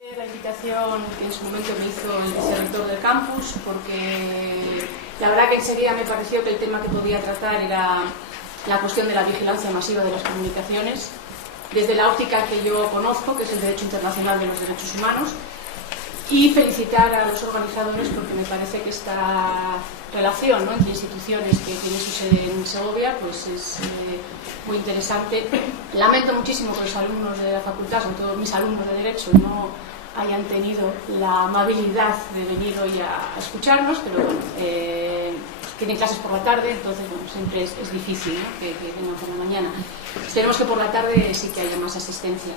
La invitación que en su momento me hizo el vicerrector del campus, porque la verdad que enseguida me pareció que el tema que podía tratar era la cuestión de la vigilancia masiva de las comunicaciones, desde la óptica que yo conozco, que es el derecho internacional de los derechos humanos, y felicitar a los organizadores porque me parece que esta relación, ¿no?, entre instituciones que tiene su sede en Segovia pues es muy interesante. Lamento muchísimo que los alumnos de la facultad, sobre todo mis alumnos de Derecho, no hayan tenido la amabilidad de venir hoy a escucharnos, pero bueno, tienen clases por la tarde, entonces bueno, siempre es difícil, ¿no?, que vengan por la mañana. Esperemos que por la tarde sí que haya más asistencia.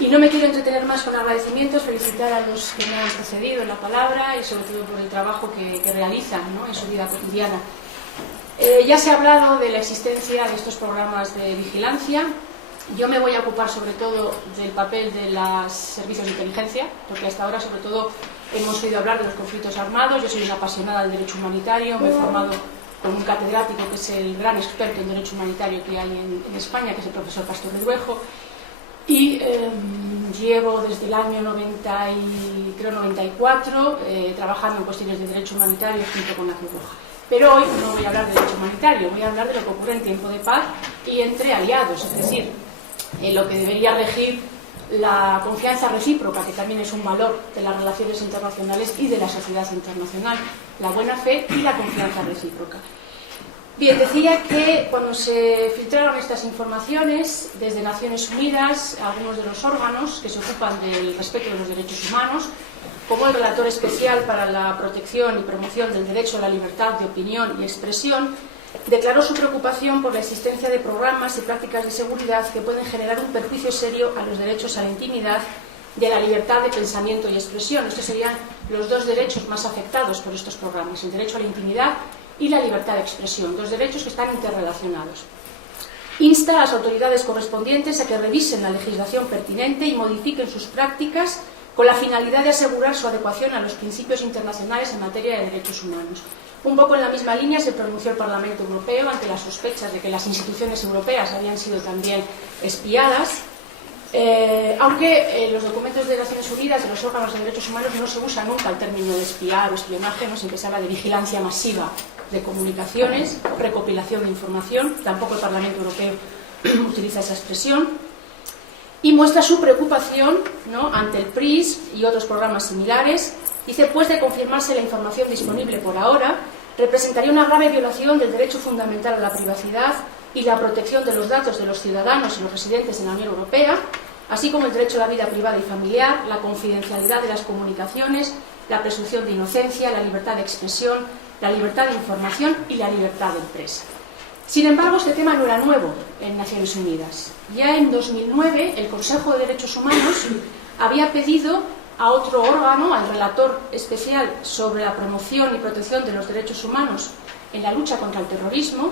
Y no me quiero entretener más con agradecimientos, felicitar a los que me han precedido en la palabra y sobre todo por el trabajo que realizan, ¿no?, en su vida cotidiana. Ya se ha hablado de la existencia de estos programas de vigilancia. Yo me voy a ocupar sobre todo del papel de los servicios de inteligencia, porque hasta ahora sobre todo hemos oído hablar de los conflictos armados. Yo soy una apasionada del derecho humanitario, me he formado con un catedrático que es el gran experto en derecho humanitario que hay en España, que es el profesor Pastor Reduejo. Y llevo desde el año 94 trabajando en cuestiones de derecho humanitario junto con la Cruz Roja. Pero hoy no voy a hablar de derecho humanitario, voy a hablar de lo que ocurre en tiempo de paz y entre aliados, es decir, lo que debería regir la confianza recíproca, que también es un valor de las relaciones internacionales y de la sociedad internacional, la buena fe y la confianza recíproca. Bien, decía que cuando se filtraron estas informaciones desde Naciones Unidas, algunos de los órganos que se ocupan del respeto de los derechos humanos, como el Relator Especial para la Protección y Promoción del Derecho a la Libertad de Opinión y Expresión, declaró su preocupación por la existencia de programas y prácticas de seguridad que pueden generar un perjuicio serio a los derechos a la intimidad y a la libertad de pensamiento y expresión. Estos serían los dos derechos más afectados por estos programas, el derecho a la intimidad y la libertad de expresión, dos derechos que están interrelacionados. Insta a las autoridades correspondientes a que revisen la legislación pertinente y modifiquen sus prácticas con la finalidad de asegurar su adecuación a los principios internacionales en materia de derechos humanos. Un poco en la misma línea se pronunció el Parlamento Europeo ante las sospechas de que las instituciones europeas habían sido también espiadas, aunque en los documentos de Naciones Unidas, de los órganos de derechos humanos, no se usa nunca el término de espiar o espionaje, no siempre se habla de vigilancia masiva de comunicaciones, recopilación de información, tampoco el Parlamento Europeo utiliza esa expresión, y muestra su preocupación, ¿no?, ante el PRIS y otros programas similares. Dice, pues, de confirmarse la información disponible por ahora, representaría una grave violación del derecho fundamental a la privacidad y la protección de los datos de los ciudadanos y los residentes en la Unión Europea, así como el derecho a la vida privada y familiar, la confidencialidad de las comunicaciones, la presunción de inocencia, la libertad de expresión, la libertad de información y la libertad de empresa. Sin embargo, este tema no era nuevo en Naciones Unidas. Ya en 2009, el Consejo de Derechos Humanos había pedido a otro órgano, al Relator Especial sobre la Promoción y Protección de los Derechos Humanos en la lucha contra el terrorismo,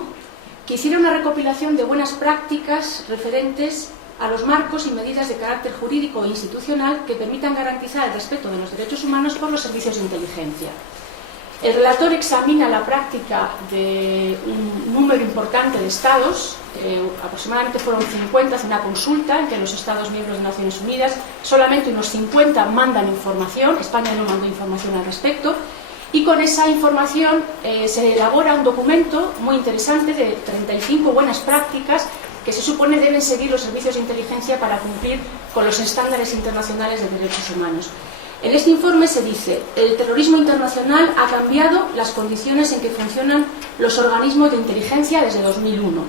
que hiciera una recopilación de buenas prácticas referentes a los marcos y medidas de carácter jurídico e institucional que permitan garantizar el respeto de los derechos humanos por los servicios de inteligencia. El relator examina la práctica de un número importante de estados, aproximadamente fueron 50, hace una consulta entre los estados miembros de Naciones Unidas, solamente unos 50 mandan información, España no mandó información al respecto, y con esa información se elabora un documento muy interesante de 35 buenas prácticas que se supone deben seguir los servicios de inteligencia para cumplir con los estándares internacionales de derechos humanos. En este informe se dice, el terrorismo internacional ha cambiado las condiciones en que funcionan los organismos de inteligencia desde 2001.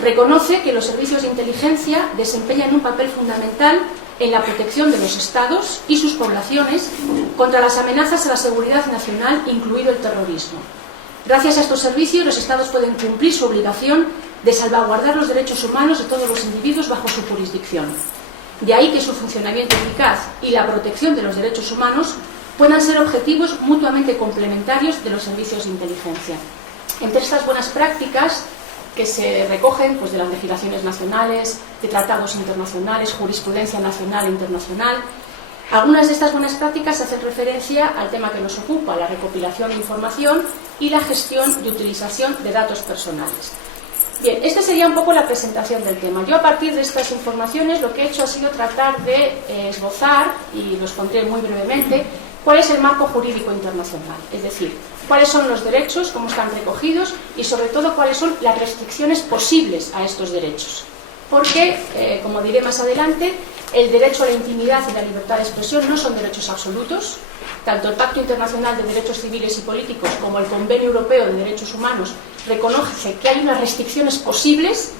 Reconoce que los servicios de inteligencia desempeñan un papel fundamental en la protección de los estados y sus poblaciones contra las amenazas a la seguridad nacional, incluido el terrorismo. Gracias a estos servicios, los estados pueden cumplir su obligación de salvaguardar los derechos humanos de todos los individuos bajo su jurisdicción. De ahí que su funcionamiento eficaz y la protección de los derechos humanos puedan ser objetivos mutuamente complementarios de los servicios de inteligencia. Entre estas buenas prácticas que se recogen pues, de las legislaciones nacionales, de tratados internacionales, jurisprudencia nacional e internacional, algunas de estas buenas prácticas hacen referencia al tema que nos ocupa, la recopilación de información y la gestión de utilización de datos personales. Bien, esta sería un poco la presentación del tema. Yo, a partir de estas informaciones, lo que he hecho ha sido tratar de esbozar, y los pondré muy brevemente, cuál es el marco jurídico internacional, es decir, cuáles son los derechos, cómo están recogidos y, sobre todo, cuáles son las restricciones posibles a estos derechos. Porque, como diré más adelante, el derecho a la intimidad y la libertad de expresión no son derechos absolutos. Tanto el Pacto Internacional de Derechos Civiles y Políticos como el Convenio Europeo de Derechos Humanos reconoce que hay unas restricciones posibles,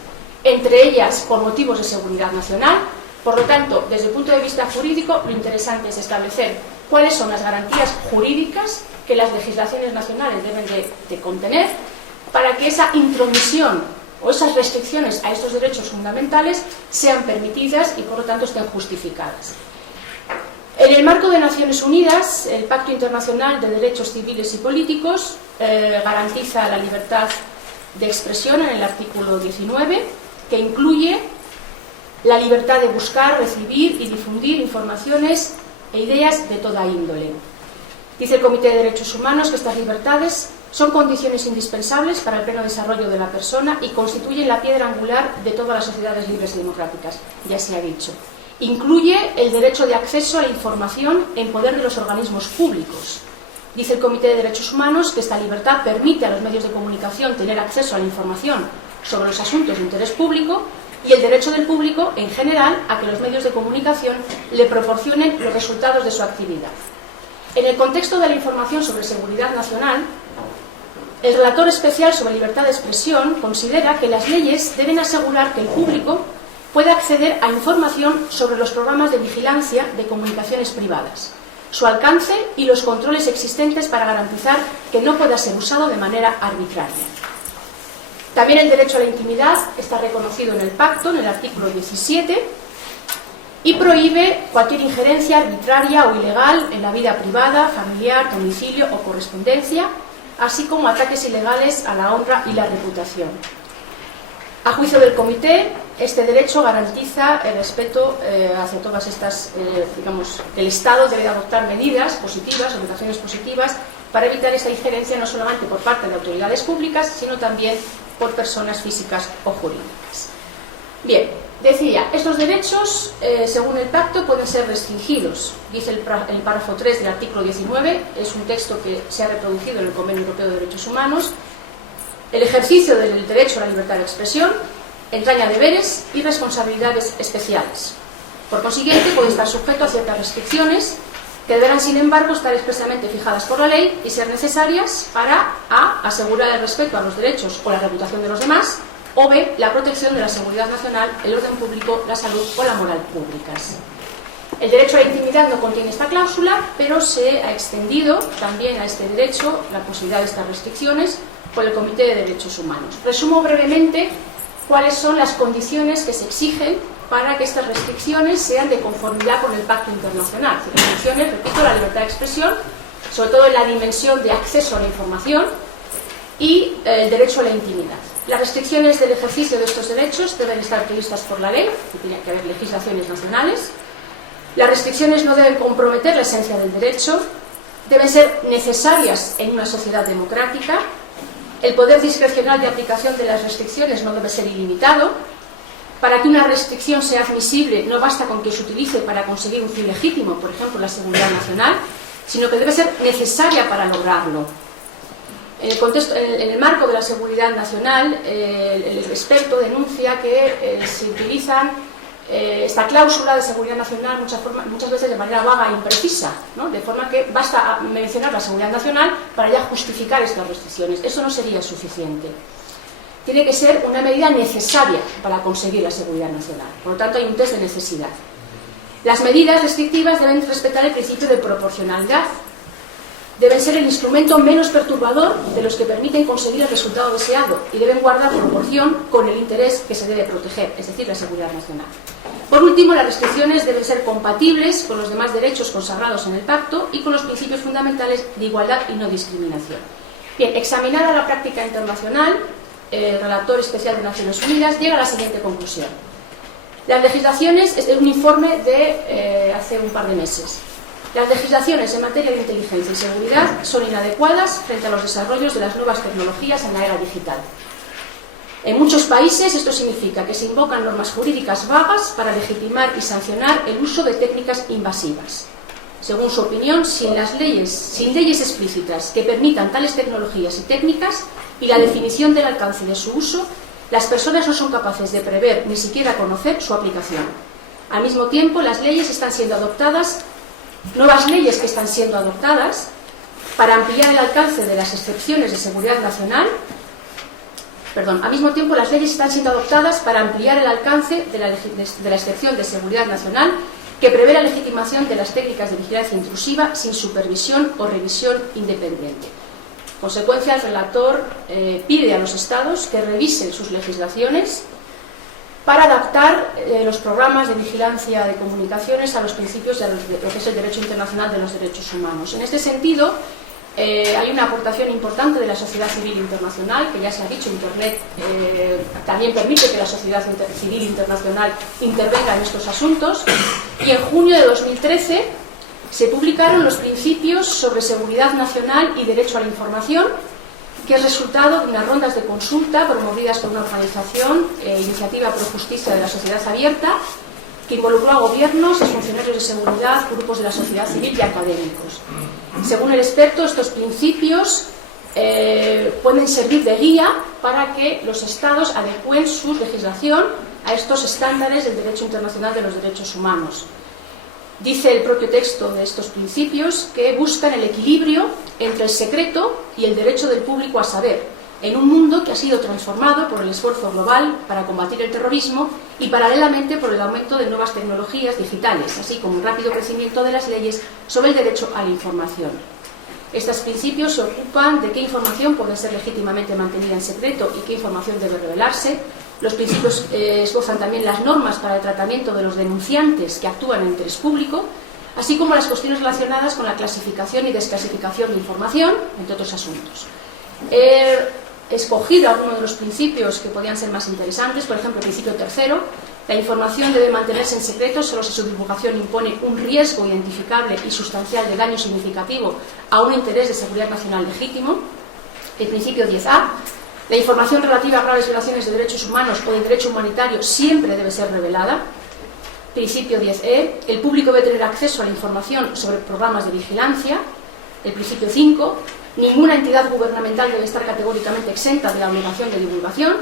entre ellas por motivos de seguridad nacional. Por lo tanto, desde el punto de vista jurídico, lo interesante es establecer cuáles son las garantías jurídicas que las legislaciones nacionales deben de contener para que esa intromisión o esas restricciones a estos derechos fundamentales sean permitidas y, por lo tanto, estén justificadas. En el marco de Naciones Unidas, el Pacto Internacional de Derechos Civiles y Políticos garantiza la libertad de expresión en el artículo 19, que incluye la libertad de buscar, recibir y difundir informaciones e ideas de toda índole. Dice el Comité de Derechos Humanos que estas libertades son condiciones indispensables para el pleno desarrollo de la persona y constituyen la piedra angular de todas las sociedades libres y democráticas, ya se ha dicho. Incluye el derecho de acceso a la información en poder de los organismos públicos. Dice el Comité de Derechos Humanos que esta libertad permite a los medios de comunicación tener acceso a la información sobre los asuntos de interés público y el derecho del público, en general, a que los medios de comunicación le proporcionen los resultados de su actividad. En el contexto de la información sobre seguridad nacional, el relator especial sobre libertad de expresión considera que las leyes deben asegurar que el público puede acceder a información sobre los programas de vigilancia de comunicaciones privadas, su alcance y los controles existentes para garantizar que no pueda ser usado de manera arbitraria. También el derecho a la intimidad está reconocido en el pacto, en el artículo 17, y prohíbe cualquier injerencia arbitraria o ilegal en la vida privada, familiar, domicilio o correspondencia, así como ataques ilegales a la honra y la reputación. A juicio del Comité, este derecho garantiza el respeto hacia todas estas, digamos, el Estado debe adoptar medidas positivas, obligaciones positivas, para evitar esta injerencia no solamente por parte de autoridades públicas, sino también por personas físicas o jurídicas. Bien, decía, estos derechos, según el pacto, pueden ser restringidos. Dice el párrafo 3 del artículo 19, es un texto que se ha reproducido en el Convenio Europeo de Derechos Humanos. El ejercicio del derecho a la libertad de expresión entraña deberes y responsabilidades especiales. Por consiguiente, puede estar sujeto a ciertas restricciones que deberán, sin embargo, estar expresamente fijadas por la ley y ser necesarias para a. Asegurar el respeto a los derechos o la reputación de los demás, o b. La protección de la seguridad nacional, el orden público, la salud o la moral públicas. El derecho a la intimidad no contiene esta cláusula, pero se ha extendido también a este derecho la posibilidad de estas restricciones por el Comité de Derechos Humanos. Resumo brevemente cuáles son las condiciones que se exigen para que estas restricciones sean de conformidad con el Pacto Internacional. Las condiciones, repito, la libertad de expresión, sobre todo en la dimensión de acceso a la información, y el derecho a la intimidad. Las restricciones del ejercicio de estos derechos deben estar previstas por la ley, y tiene que haber legislaciones nacionales. Las restricciones no deben comprometer la esencia del derecho, deben ser necesarias en una sociedad democrática. El poder discrecional de aplicación de las restricciones no debe ser ilimitado. Para que una restricción sea admisible, no basta con que se utilice para conseguir un fin legítimo, por ejemplo, la seguridad nacional, sino que debe ser necesaria para lograrlo. En el marco de la seguridad nacional, el experto denuncia que se utilizan esta cláusula de seguridad nacional muchas veces de manera vaga e imprecisa, ¿no? De forma que basta mencionar la seguridad nacional para ya justificar estas restricciones. Eso no sería suficiente. Tiene que ser una medida necesaria para conseguir la seguridad nacional. Por lo tanto, hay un test de necesidad. Las medidas restrictivas deben respetar el principio de proporcionalidad. Deben ser el instrumento menos perturbador de los que permiten conseguir el resultado deseado y deben guardar proporción con el interés que se debe proteger, es decir, la seguridad nacional. Por último, las restricciones deben ser compatibles con los demás derechos consagrados en el pacto y con los principios fundamentales de igualdad y no discriminación. Bien, examinada la práctica internacional, el relator especial de Naciones Unidas llega a la siguiente conclusión. Las legislaciones, es un informe de hace un par de meses. Las legislaciones en materia de inteligencia y seguridad son inadecuadas frente a los desarrollos de las nuevas tecnologías en la era digital. En muchos países esto significa que se invocan normas jurídicas vagas para legitimar y sancionar el uso de técnicas invasivas. Según su opinión, sin leyes explícitas que permitan tales tecnologías y técnicas y la definición del alcance de su uso, las personas no son capaces de prever ni siquiera conocer su aplicación. Al mismo tiempo, nuevas leyes que están siendo adoptadas para ampliar el alcance de las excepciones de seguridad nacional. Al mismo tiempo, las leyes están siendo adoptadas para ampliar el alcance de la excepción de seguridad nacional que prevé la legitimación de las técnicas de vigilancia intrusiva sin supervisión o revisión independiente. En consecuencia, el relator pide a los Estados que revisen sus legislaciones para adaptar los programas de vigilancia de comunicaciones a los principios de lo que es el derecho internacional de los derechos humanos. En este sentido, hay una aportación importante de la sociedad civil internacional, que ya se ha dicho, Internet también permite que la sociedad civil internacional intervenga en estos asuntos, y en junio de 2013 se publicaron los principios sobre seguridad nacional y derecho a la información, que es resultado de unas rondas de consulta promovidas por una organización, Iniciativa Pro Justicia de la Sociedad Abierta, que involucró a gobiernos, a funcionarios de seguridad, grupos de la sociedad civil y académicos. Según el experto, estos principios pueden servir de guía para que los Estados adecúen su legislación a estos estándares del derecho internacional de los derechos humanos. Dice el propio texto de estos principios que buscan el equilibrio entre el secreto y el derecho del público a saber, en un mundo que ha sido transformado por el esfuerzo global para combatir el terrorismo y paralelamente por el aumento de nuevas tecnologías digitales, así como el rápido crecimiento de las leyes sobre el derecho a la información. Estos principios se ocupan de qué información puede ser legítimamente mantenida en secreto y qué información debe revelarse. Los principios esbozan también las normas para el tratamiento de los denunciantes que actúan en interés público, así como las cuestiones relacionadas con la clasificación y desclasificación de información, entre otros asuntos. He escogido algunos de los principios que podían ser más interesantes. Por ejemplo, el principio tercero: la información debe mantenerse en secreto solo si su divulgación impone un riesgo identificable y sustancial de daño significativo a un interés de seguridad nacional legítimo. El principio 10A: la información relativa a graves violaciones de derechos humanos o de derecho humanitario siempre debe ser revelada. Principio 10E: el público debe tener acceso a la información sobre programas de vigilancia. El principio 5: ninguna entidad gubernamental debe estar categóricamente exenta de la obligación de divulgación.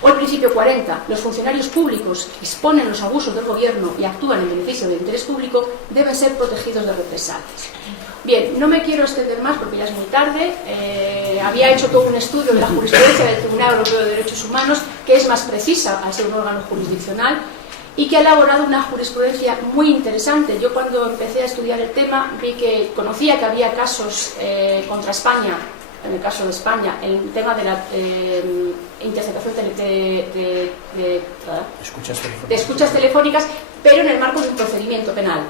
O el principio 40: los funcionarios públicos que exponen los abusos del gobierno y actúan en beneficio del interés público deben ser protegidos de represalias. Bien, no me quiero extender más porque ya es muy tarde. Había hecho todo un estudio de la jurisprudencia del Tribunal Europeo de Derechos Humanos, que es más precisa al ser un órgano jurisdiccional y que ha elaborado una jurisprudencia muy interesante. Yo, cuando empecé a estudiar el tema, conocía que había casos contra España, en el caso de España, el tema de la interceptación de escuchas telefónicas, pero en el marco de un procedimiento penal.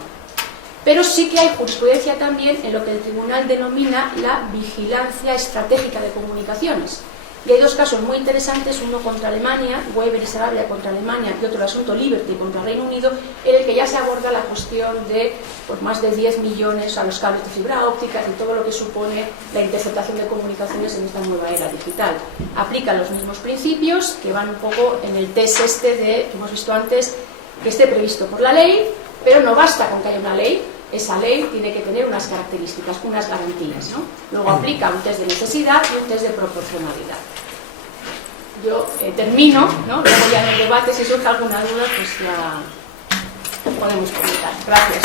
Pero sí que hay jurisprudencia también en lo que el tribunal denomina la vigilancia estratégica de comunicaciones. Y hay dos casos muy interesantes, uno contra Alemania, Weber y Sarabia contra Alemania, y otro el asunto Liberty contra Reino Unido, en el que ya se aborda la cuestión de más de 10 millones a los cables de fibra óptica y todo lo que supone la interceptación de comunicaciones en esta nueva era digital. Aplican los mismos principios, que van un poco en el test que hemos visto antes, que esté previsto por la ley, pero no basta con que haya una ley. Esa ley tiene que tener unas características, unas garantías, ¿no? Luego aplica un test de necesidad y un test de proporcionalidad. Yo termino, ¿no? Luego ya en el debate, si surge alguna duda, pues ya podemos comentar. Gracias.